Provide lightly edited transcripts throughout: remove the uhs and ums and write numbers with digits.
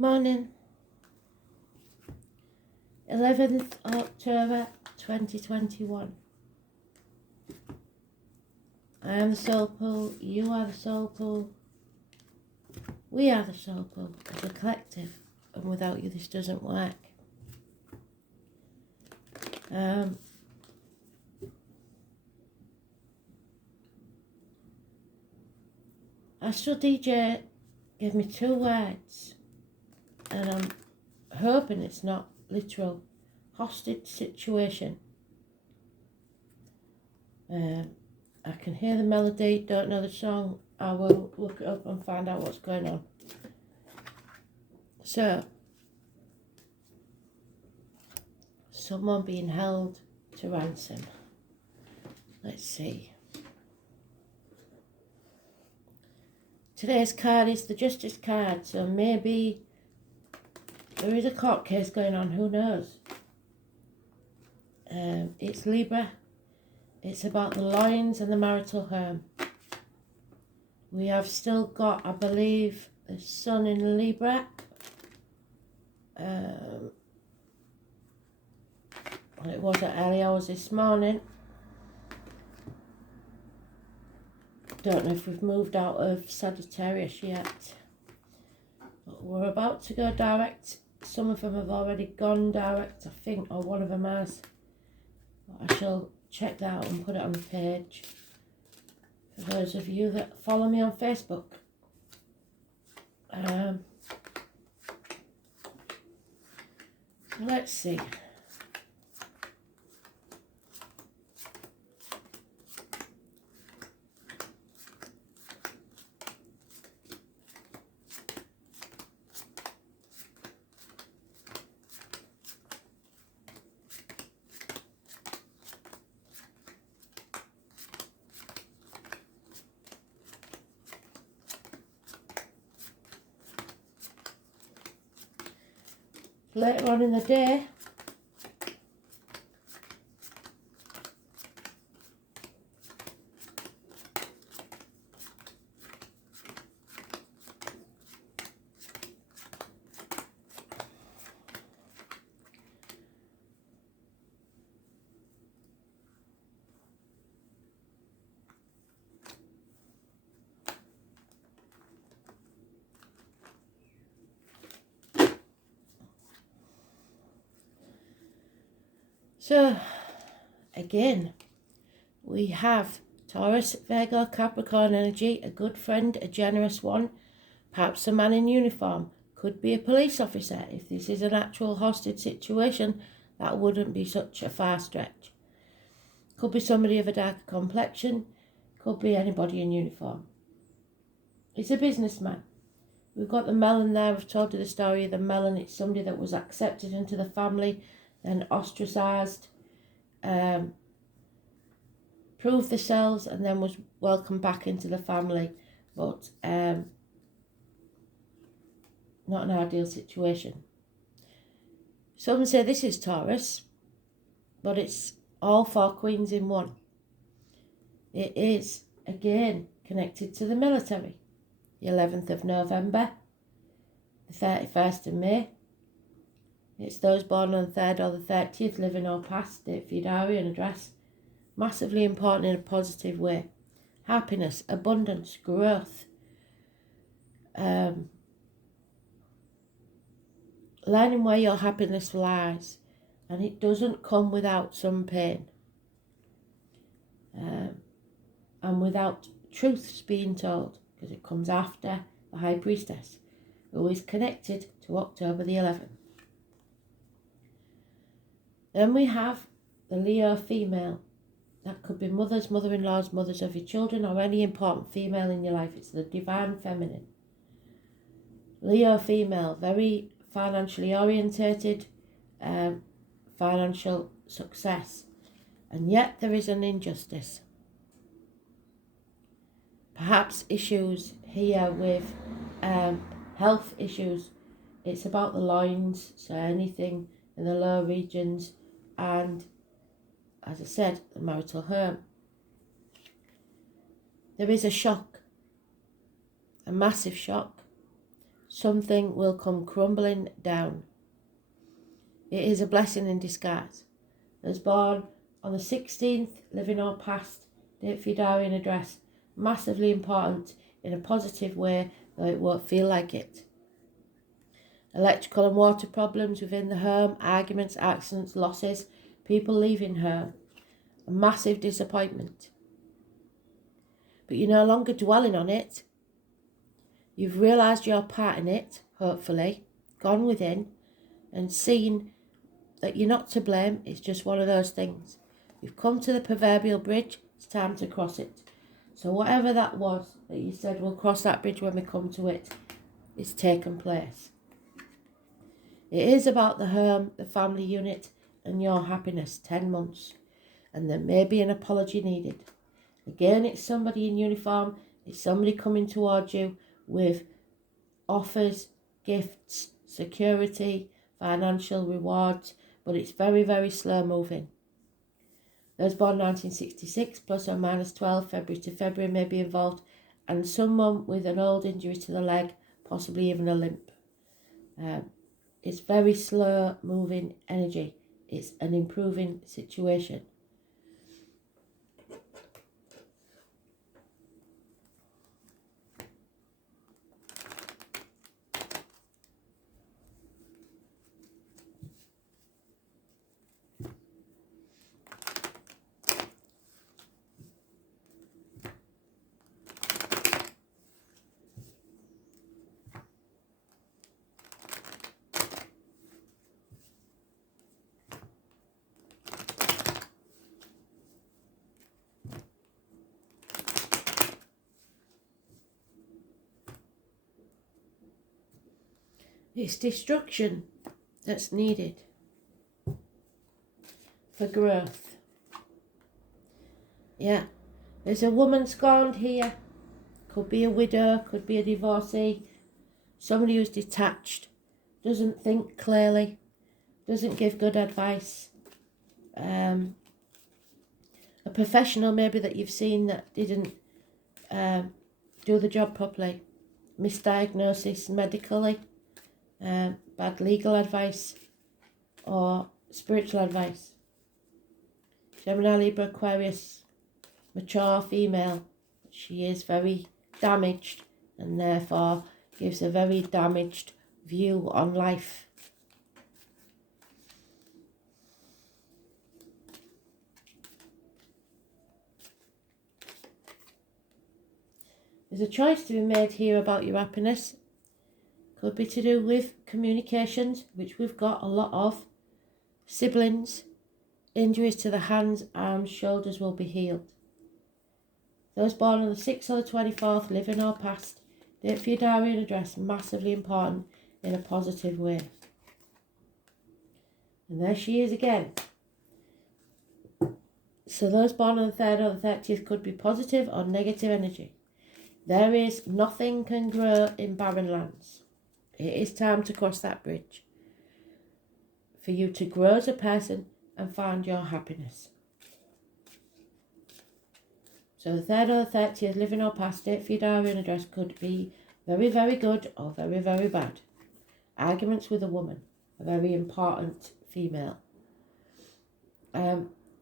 Morning, 11th October 2021. I am the soul pool, you are the soul pool, we are the soul pool as a collective, and without you this doesn't work. Astral DJ gave me 2 words, and I'm hoping it's not literal. Hostage situation. I can hear the melody, don't know the song. I will look it up and find out what's going on. So, someone being held to ransom. Let's see. Today's card is the Justice card, so maybe there is a court case going on, who knows? It's Libra. It's about the loins and the marital home. We have still got, I believe, the sun in Libra. Well, it was at early hours this morning. Don't know if we've moved out of Sagittarius yet. But we're about to go direct. Some of them have already gone direct, I think, or one of them has. But I shall check that out and put it on the page. For those of you that follow me on Facebook. Let's see. Later on in the day, so again, we have Taurus, Virgo, Capricorn energy, a good friend, a generous one, perhaps a man in uniform, could be a police officer. If this is an actual hostage situation, that wouldn't be such a far stretch. Could be somebody of a darker complexion, could be anybody in uniform. It's a businessman. We've got the melon there. I've told you the story of the melon. It's somebody that was accepted into the family, then ostracised, proved themselves, and then was welcomed back into the family. But not an ideal situation. Some say this is Taurus, but it's all 4 queens in one. It is, again, connected to the military. The 11th of November, the 31st of May. It's those born on the 3rd or the 30th, living or past, date for your diary and address. Massively important in a positive way. Happiness, abundance, growth. Learning where your happiness lies. And it doesn't come without some pain. And without truths being told. Because it comes after the High Priestess, who is connected to October the 11th. Then we have the Leo female. That could be mothers, mother-in-laws, mothers of your children, or any important female in your life. It's the divine feminine. Leo female, very financially orientated, financial success. And yet there is an injustice. Perhaps issues here with health issues. It's about the loins, so anything in the lower regions, and as I said, the marital home. There is a shock, a massive shock, something will come crumbling down. It is a blessing in disguise. Those born on the 16th, living or past, date for your diary and address. Massively important in a positive way, though it won't feel like it. Electrical and water problems within the home, arguments, accidents, losses, people leaving home. A massive disappointment. But you're no longer dwelling on it. You've realised your part in it, hopefully, gone within and seen that you're not to blame. It's just one of those things. You've come to the proverbial bridge. It's time to cross it. So whatever that was that you said, we'll cross that bridge when we come to it, it's taken place. It is about the home, the family unit, and your happiness. 10 months. And there may be an apology needed. Again, it's somebody in uniform. It's somebody coming towards you with offers, gifts, security, financial rewards, but it's very, very slow moving. Those born 1966, plus or minus 12, February to February may be involved, and someone with an old injury to the leg, possibly even a limp. It's very slow moving energy. It's an improving situation. It's destruction that's needed for growth. Yeah, there's a woman scorned here. Could be a widow, could be a divorcee. Somebody who's detached, doesn't think clearly, doesn't give good advice. A professional maybe that you've seen that didn't do the job properly. Misdiagnosis medically. Bad legal advice or spiritual advice. Gemini, Libra, Aquarius, mature female. She is very damaged and therefore gives a very damaged view on life. There's a choice to be made here about your happiness. Could be to do with communications, which we've got a lot of. Siblings, injuries to the hands, arms, shoulders will be healed. Those born on the 6th or the 24th, living or past, date for your diary and address, massively important in a positive way. And there she is again. So those born on the 3rd or the 30th could be positive or negative energy. There is nothing can grow in barren lands. It is time to cross that bridge. For you to grow as a person and find your happiness. So the 3rd or the 30th, living or past, date for your diary and address could be very, very good or very, very bad. Arguments with a woman, a very important female.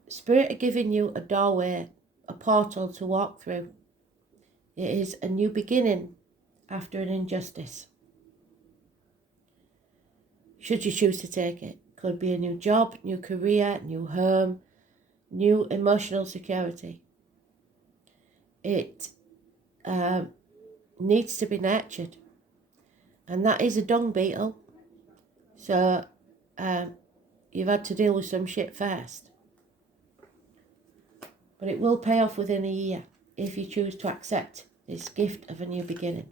Spirit are giving you a doorway, a portal to walk through. It is a new beginning after an injustice. Should you choose to take it. Could be a new job, new career, new home, new emotional security. It needs to be nurtured. And that is a dung beetle. So you've had to deal with some shit first. But it will pay off within a year if you choose to accept this gift of a new beginning.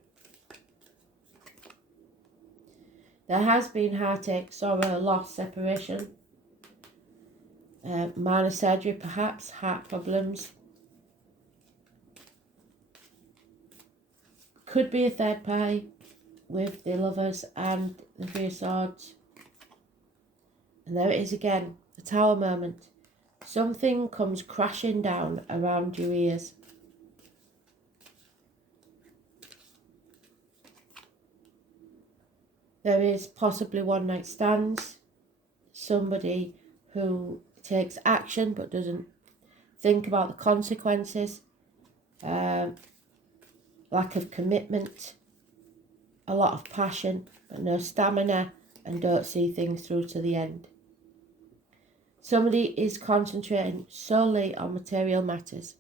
There has been heartache, sorrow, loss, separation, minor surgery perhaps, heart problems. Could be a third party with the Lovers and the Three of Swords. And there it is again, the Tower moment. Something comes crashing down around your ears. There is possibly one night stands, somebody who takes action but doesn't think about the consequences, lack of commitment, a lot of passion but no stamina, and don't see things through to the end. Somebody is concentrating solely on material matters.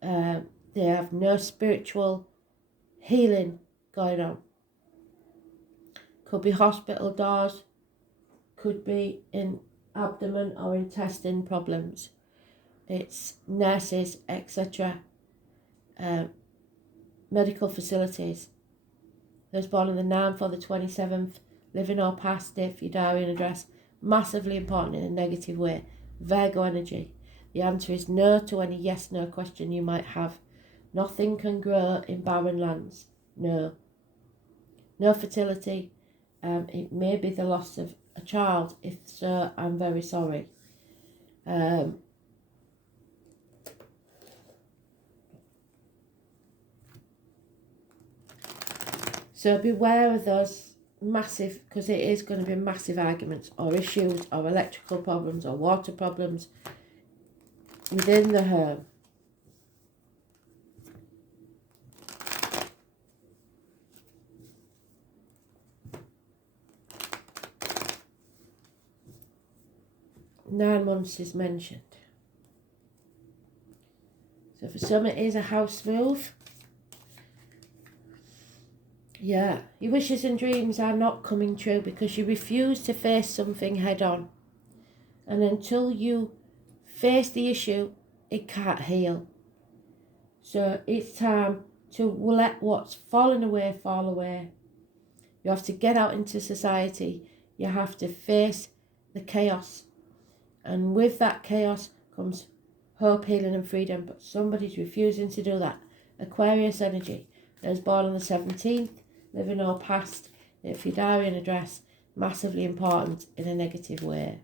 They have no spiritual healing going on. Could be hospital doors, could be in abdomen or intestine problems. It's nurses, etc. Medical facilities. Those born on the 9th or the 27th, living or past, date for your diary and address. Massively important in a negative way. Virgo energy. The answer is no to any yes/no question you might have. Nothing can grow in barren lands. No. No fertility. It may be the loss of a child. If so, I'm very sorry. So beware of those massive, because it is going to be massive arguments or issues or electrical problems or water problems within the home. Nine months is mentioned. So for some it is a house move. Yeah, your wishes and dreams are not coming true because you refuse to face something head on. And until you face the issue, it can't heal. So it's time to let what's fallen away fall away. You have to get out into society. You have to face the chaos. And with that chaos comes hope, healing and freedom. But somebody's refusing to do that. Aquarius energy. Those born on the 17th, living or past, if your diary and address, massively important in a negative way.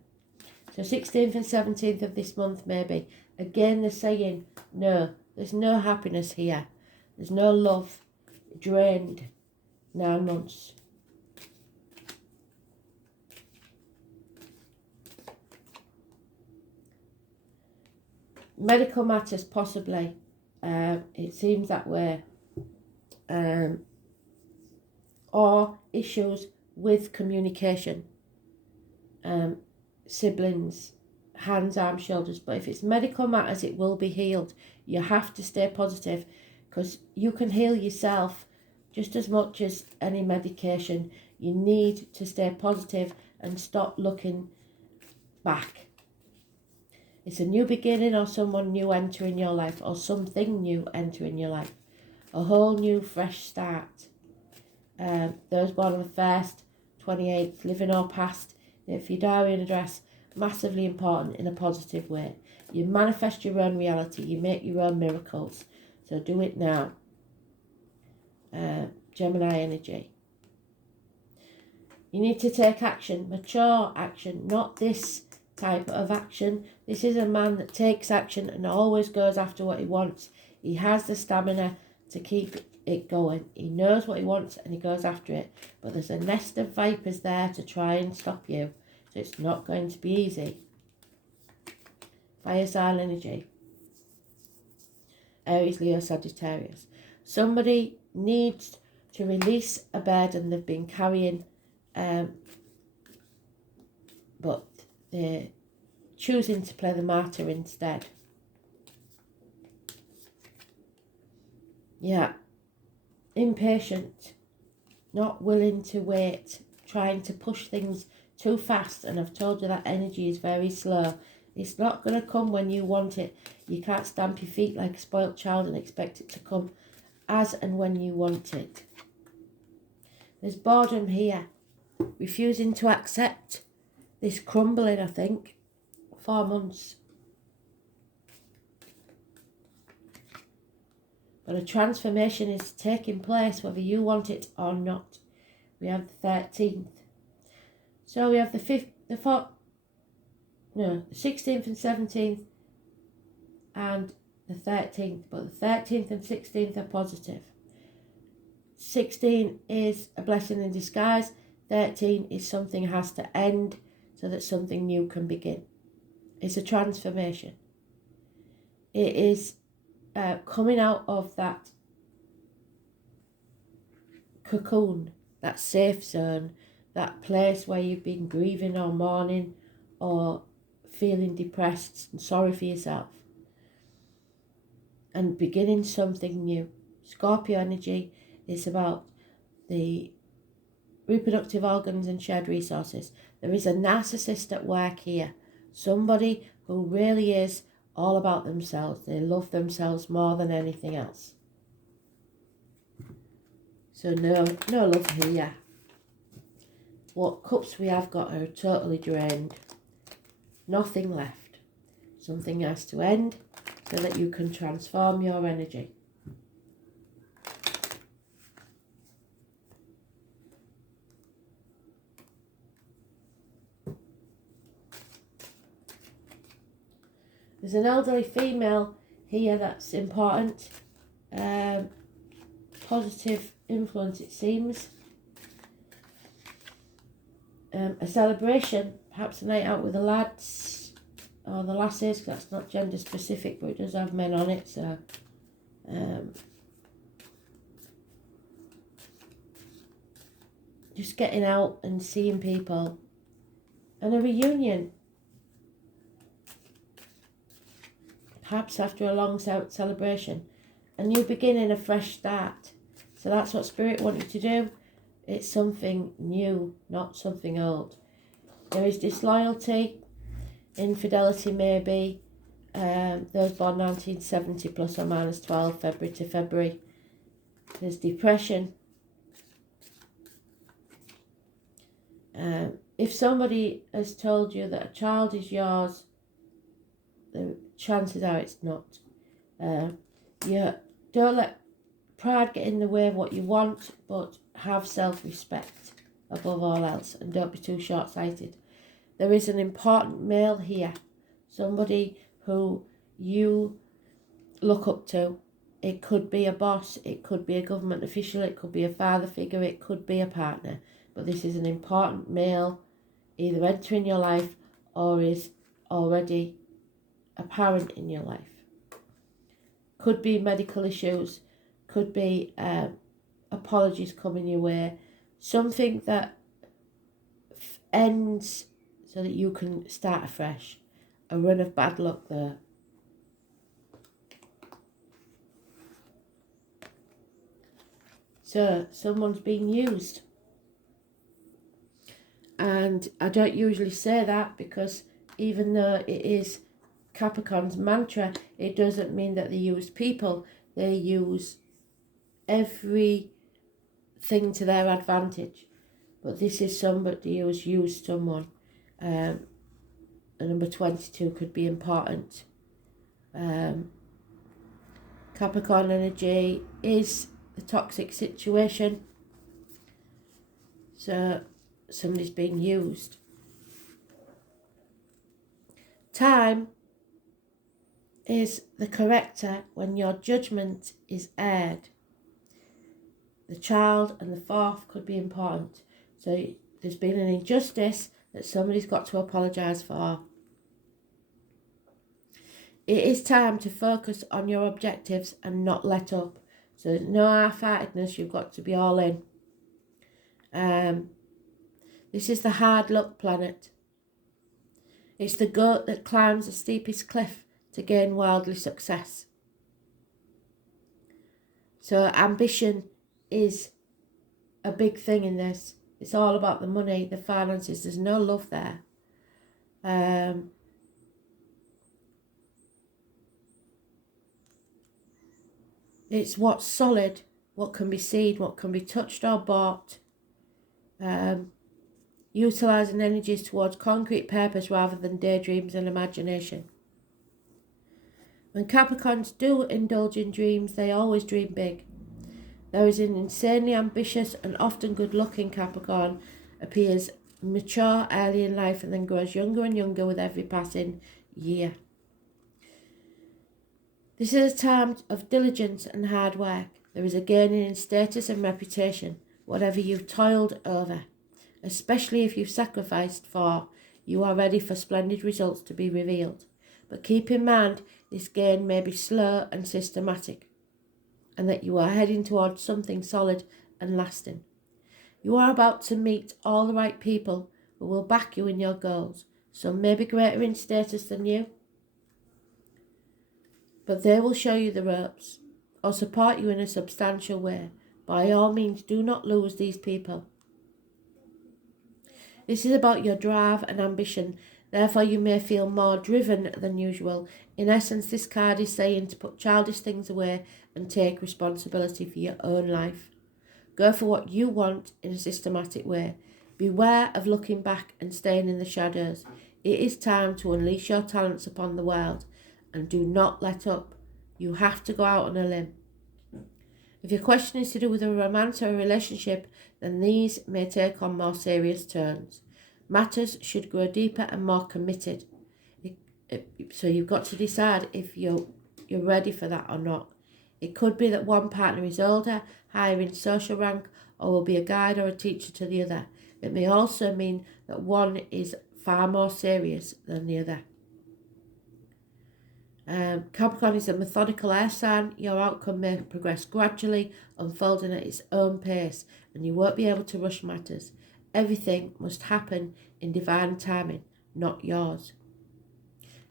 So 16th and 17th of this month maybe. Again they're saying, no, there's no happiness here. There's no love. Drained. 9 months. Medical matters possibly. It seems that way. Or issues with communication. Siblings, hands, arms, shoulders. But if it's medical matters, it will be healed. You have to stay positive because you can heal yourself just as much as any medication. You need to stay positive and stop looking back. It's a new beginning or someone new entering your life or something new entering your life. A whole new fresh start. Those born on the 1st, 28th, living or past, if your diary and address, massively important in a positive way. You manifest your own reality. You make your own miracles. So do it now. Gemini energy. You need to take action, mature action, not this type of action. This is a man that takes action and always goes after what he wants. He has the stamina to keep it going. He knows what he wants and he goes after it. But there's a nest of vipers there to try and stop you. So it's not going to be easy. Fire sign energy. Aries, Leo, Sagittarius. Somebody needs to release a burden they've been carrying, but they're choosing to play the martyr instead. Yeah. Impatient, not willing to wait, trying to push things too fast, and I've told you that energy is very slow. It's not going to come when you want it. You can't stamp your feet like a spoilt child and expect it to come as and when you want it. There's boredom here, refusing to accept this crumbling, I think. 4 months. But a transformation is taking place whether you want it or not. We have the 13th. So we have the 16th and 17th and the 13th. But the 13th and 16th are positive. 16 is a blessing in disguise. 13 is something has to end so that something new can begin. It's a transformation. It is coming out of that cocoon, that safe zone, that place where you've been grieving or mourning or feeling depressed and sorry for yourself, and beginning something new. Scorpio energy is about the reproductive organs and shared resources. There is a narcissist at work here, somebody who really is all about themselves. They love themselves more than anything else. So no love here. What cups we have got are totally drained. Nothing left. Something has to end so that you can transform your energy. There's an elderly female here that's important. Positive influence, it seems. A celebration, perhaps a night out with the lads or the lasses. That's not gender specific, but it does have men on it. So just getting out and seeing people, and a reunion. Perhaps after a long celebration, a new beginning, a fresh start. So that's what Spirit want you to do. It's something new, not something old. There is disloyalty, infidelity maybe. Those born 1970 plus or minus 12, February to February. There's depression. If somebody has told you that a child is yours, the chances are it's not. You don't let pride get in the way of what you want, but have self-respect above all else, and don't be too short-sighted. There is an important male here, somebody who you look up to. It could be a boss, it could be a government official, it could be a father figure, it could be a partner, but this is an important male either entering your life or is already apparent in your life. Could be medical issues, could be apologies coming your way, something that ends so that you can start afresh. A run of bad luck there. So someone's being used, and I don't usually say that because even though it is Capricorn's mantra, it doesn't mean that they use people. They use everything to their advantage. But this is somebody who has used someone. A number 22 could be important. Capricorn energy is the toxic situation. So somebody's being used. Time is the corrector when your judgment is aired. The child and the fourth could be important. So there's been an injustice that somebody's got to apologise for. It is time to focus on your objectives and not let up. So no half-heartedness, you've got to be all in. This is the hard luck planet. It's the goat that climbs the steepest cliff to gain worldly success. So ambition is a big thing in this. It's all about the money, the finances. There's no love there. It's what's solid, what can be seen, what can be touched or bought. Utilising energies towards concrete purpose rather than daydreams and imagination. When Capricorns do indulge in dreams, they always dream big. There is an insanely ambitious and often good-looking Capricorn, appears mature early in life and then grows younger and younger with every passing year. This is a time of diligence and hard work. There is a gaining in status and reputation, whatever you've toiled over, especially if you've sacrificed for. You are ready for splendid results to be revealed. But keep in mind, this gain may be slow and systematic, and that you are heading towards something solid and lasting. You are about to meet all the right people who will back you in your goals. Some may be greater in status than you, but they will show you the ropes or support you in a substantial way. By all means, do not lose these people. This is about your drive and ambition. Therefore, you may feel more driven than usual. In essence, this card is saying to put childish things away and take responsibility for your own life. Go for what you want in a systematic way. Beware of looking back and staying in the shadows. It is time to unleash your talents upon the world, and do not let up. You have to go out on a limb. If your question is to do with a romance or a relationship, then these may take on more serious turns. Matters should grow deeper and more committed. So you've got to decide if you're ready for that or not. It could be that one partner is older, higher in social rank, or will be a guide or a teacher to the other. It may also mean that one is far more serious than the other. Capricorn is a methodical air sign. Your outcome may progress gradually, unfolding at its own pace, and you won't be able to rush matters. Everything must happen in divine timing, not yours.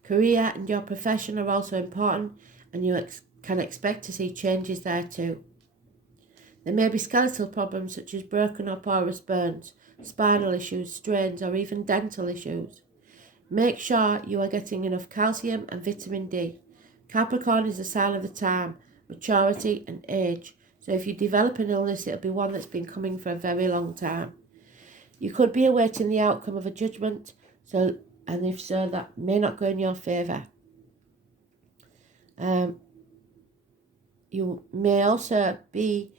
Career and your profession are also important, and you can expect to see changes there too. There may be skeletal problems such as broken or porous bones, spinal issues, strains, or even dental issues. Make sure you are getting enough calcium and vitamin D. Capricorn is a sign of the time, maturity and age. So if you develop an illness, it'll be one that's been coming for a very long time. You could be awaiting the outcome of a judgment, and if so, that may not go in your favour. You may also be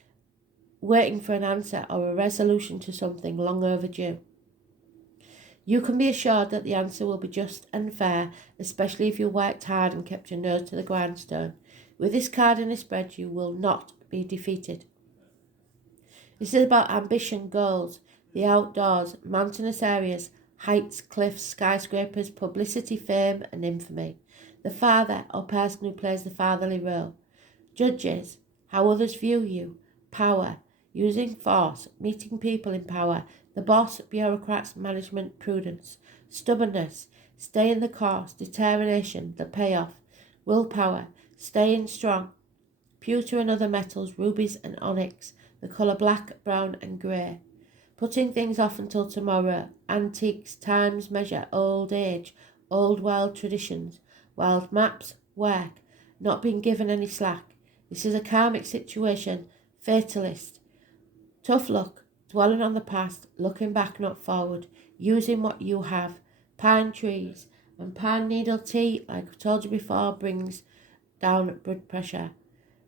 waiting for an answer or a resolution to something long overdue. You can be assured that the answer will be just and fair, especially if you worked hard and kept your nose to the grindstone. With this card in a spread, you will not be defeated. This is about ambition, goals, the outdoors, mountainous areas, heights, cliffs, skyscrapers, publicity, fame, and infamy. The father or person who plays the fatherly role. Judges, how others view you. Power, using force, meeting people in power. The boss, bureaucrats, management, prudence. Stubbornness, staying the course, determination, the payoff. Willpower, staying strong. Pewter and other metals, rubies and onyx, the colour black, brown and grey. Putting things off until tomorrow. Antiques, times, measure, old age, old world traditions. Wild maps, work, not being given any slack. This is a karmic situation. Fatalist. Tough luck, dwelling on the past, looking back, not forward, using what you have. Pine trees and pine needle tea, like I've told you before, brings down blood pressure.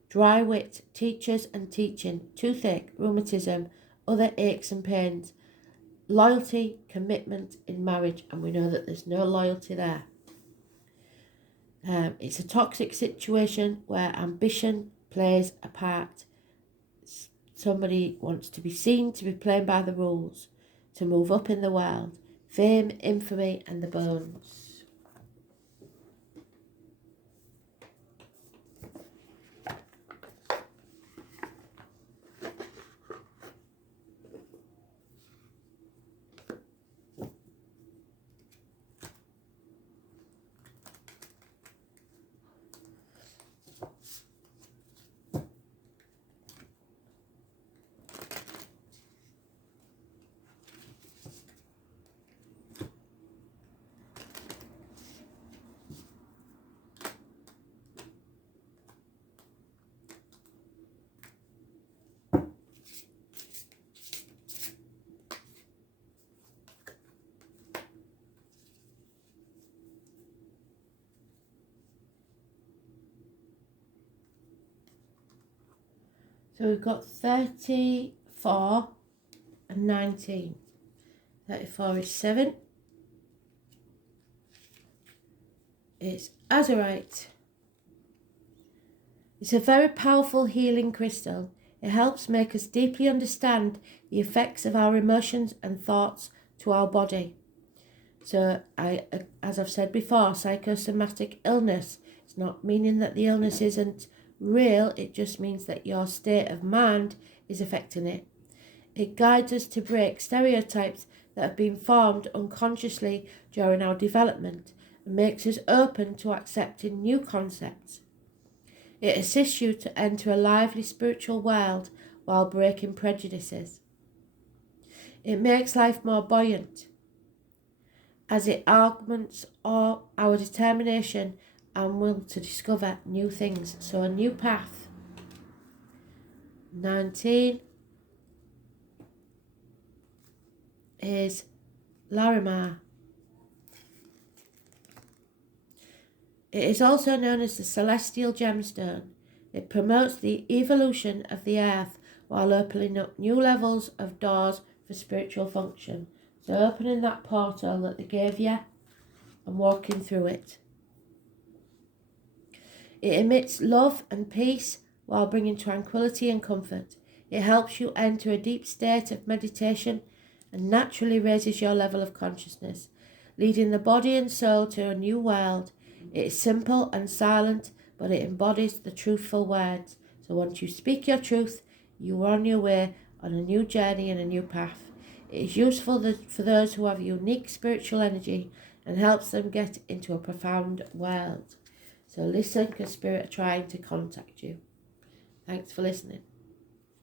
Dry wit, teachers and teaching, toothache, rheumatism, other aches and pains. Loyalty, commitment in marriage, and we know that there's no loyalty there. It's a toxic situation where ambition plays a part. Somebody wants to be seen to be playing by the rules, to move up in the world. Fame, infamy, and the bones. So we've got 34 and 19. 34 is 7. It's Azurite. It's a very powerful healing crystal. It helps make us deeply understand the effects of our emotions and thoughts to our body. So, as I've said before, psychosomatic illness, it's not meaning that the illness isn't real, it just means that your state of mind is affecting it. It guides us to break stereotypes that have been formed unconsciously during our development and makes us open to accepting new concepts. It assists you to enter a lively spiritual world while breaking prejudices. It makes life more buoyant as it augments our determination and will to discover new things. So a new path. 19 is Larimar. It is also known as the celestial gemstone. It promotes the evolution of the earth while opening up new levels of doors for spiritual function. So opening that portal that they gave you and walking through it. It emits love and peace while bringing tranquility and comfort. It helps you enter a deep state of meditation and naturally raises your level of consciousness, leading the body and soul to a new world. It is simple and silent, but it embodies the truthful words. So once you speak your truth, you are on your way on a new journey and a new path. It is useful for those who have unique spiritual energy and helps them get into a profound world. So listen, because Spirit are trying to contact you. Thanks for listening.